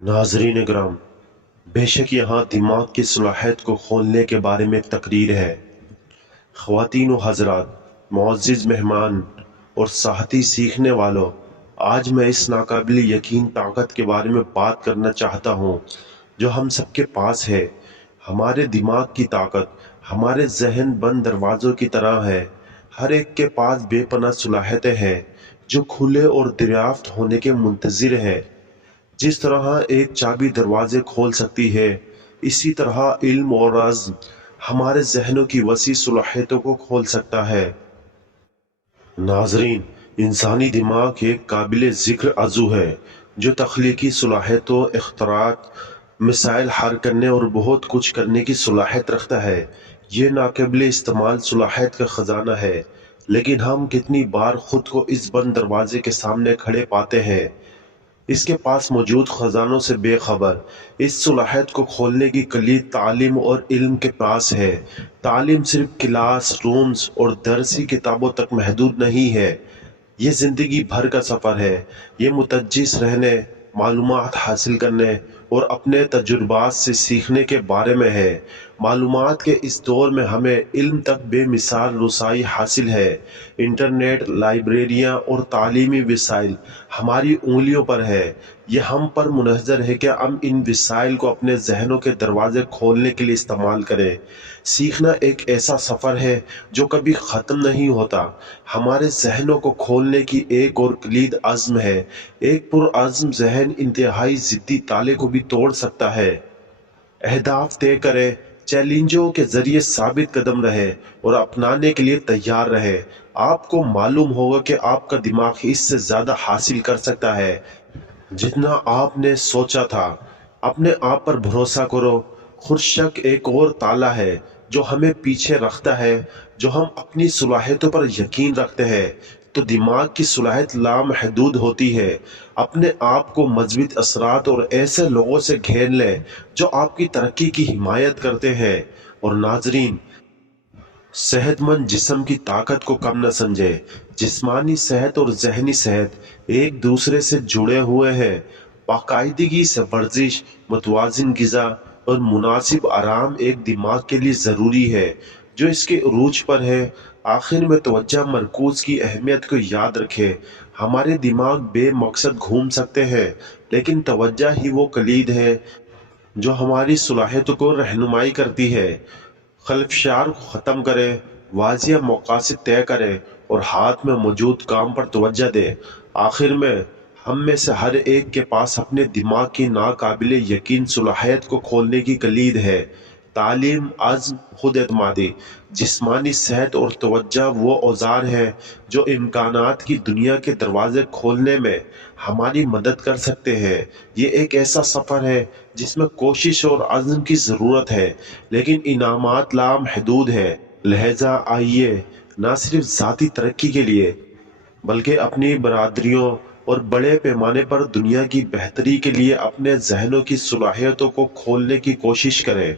ناظرین اکرام، بے شک یہاں دماغ کی صلاحیت کو کھولنے کے بارے میں ایک تقریر ہے۔ خواتین و حضرات، معزز مہمان اور ساتھی سیکھنے والوں، آج میں اس ناقابل یقین طاقت کے بارے میں بات کرنا چاہتا ہوں جو ہم سب کے پاس ہے۔ ہمارے دماغ کی طاقت ہمارے ذہن بند دروازوں کی طرح ہے۔ ہر ایک کے پاس بے پناہ صلاحیتیں ہیں جو کھلے اور دریافت ہونے کے منتظر ہیں۔ جس طرح ایک چابی دروازے کھول سکتی ہے، اسی طرح علم اور عزم ہمارے ذہنوں کی وسیع صلاحیتوں کو کھول سکتا ہے۔ ناظرین، انسانی دماغ ایک قابل ذکر عضو ہے جو تخلیقی صلاحیتوں، اختراعات، مسائل حل کرنے اور بہت کچھ کرنے کی صلاحیت رکھتا ہے۔ یہ ناقابل استعمال صلاحیت کا خزانہ ہے، لیکن ہم کتنی بار خود کو اس بند دروازے کے سامنے کھڑے پاتے ہیں، اس کے پاس موجود خزانوں سے بے خبر۔ اس صلاحیت کو کھولنے کی کلید تعلیم اور علم کے پاس ہے۔ تعلیم صرف کلاس رومز اور درسی کتابوں تک محدود نہیں ہے، یہ زندگی بھر کا سفر ہے۔ یہ متجس رہنے، معلومات حاصل کرنے اور اپنے تجربات سے سیکھنے کے بارے میں ہے۔ معلومات کے اس دور میں ہمیں علم تک بے مثال رسائی حاصل ہے۔ انٹرنیٹ، لائبریریاں اور تعلیمی وسائل ہماری انگلیوں پر ہے۔ یہ ہم پر منحصر ہے کہ ہم ان وسائل کو اپنے ذہنوں کے دروازے کھولنے کے لیے استعمال کریں۔ سیکھنا ایک ایسا سفر ہے جو کبھی ختم نہیں ہوتا۔ ہمارے ذہنوں کو کھولنے کی ایک اور کلید عزم ہے۔ ایک پرعزم ذہن انتہائی ضدی تالے کو بھی توڑ سکتا ہے۔ اہداف طے کریں، چیلنجوں کے ذریعے ثابت قدم رہے اور اپنانے کے لیے تیار رہے۔ آپ کو معلوم ہوگا کہ آپ کا دماغ اس سے زیادہ حاصل کر سکتا ہے جتنا آپ نے سوچا تھا۔ اپنے آپ پر بھروسہ کرو۔ خورشک ایک اور تالا ہے جو ہمیں پیچھے رکھتا ہے۔ جو ہم اپنی صلاحیتوں پر یقین رکھتے ہیں تو دماغ کی صلاحیت لامحدود ہوتی ہے۔ اپنے آپ کو مثبت اثرات اور ایسے لوگوں سے گھیر لیں جو آپ کی ترقی کی حمایت کرتے ہیں۔ اور ناظرین، صحت مند جسم کی طاقت کو کم نہ سمجھے۔ جسمانی صحت اور ذہنی صحت ایک دوسرے سے جڑے ہوئے ہیں۔ باقاعدگی سے ورزش، متوازن غذا اور مناسب آرام ایک دماغ کے لیے ضروری ہے جو اس کے عروج پر ہے۔ آخر میں توجہ مرکوز کی اہمیت کو یاد رکھیں۔ ہمارے دماغ بے مقصد گھوم سکتے ہیں، لیکن توجہ ہی وہ کلید ہے جو ہماری صلاحیتوں کو رہنمائی کرتی ہے۔ خلفشار کو ختم کریں، واضح مقاصد طے کریں اور ہاتھ میں موجود کام پر توجہ دیں۔ آخر میں ہم میں سے ہر ایک کے پاس اپنے دماغ کی ناقابل یقین صلاحیت کو کھولنے کی کلید ہے۔ تعلیم، عزم، خود اعتمادی، جسمانی صحت اور توجہ وہ اوزار ہیں جو امکانات کی دنیا کے دروازے کھولنے میں ہماری مدد کر سکتے ہیں۔ یہ ایک ایسا سفر ہے جس میں کوشش اور عزم کی ضرورت ہے، لیکن انعامات لامحدود ہیں۔ لہذا آئیے نہ صرف ذاتی ترقی کے لیے بلکہ اپنی برادریوں اور بڑے پیمانے پر دنیا کی بہتری کے لیے اپنے ذہنوں کی صلاحیتوں کو کھولنے کی کوشش کریں۔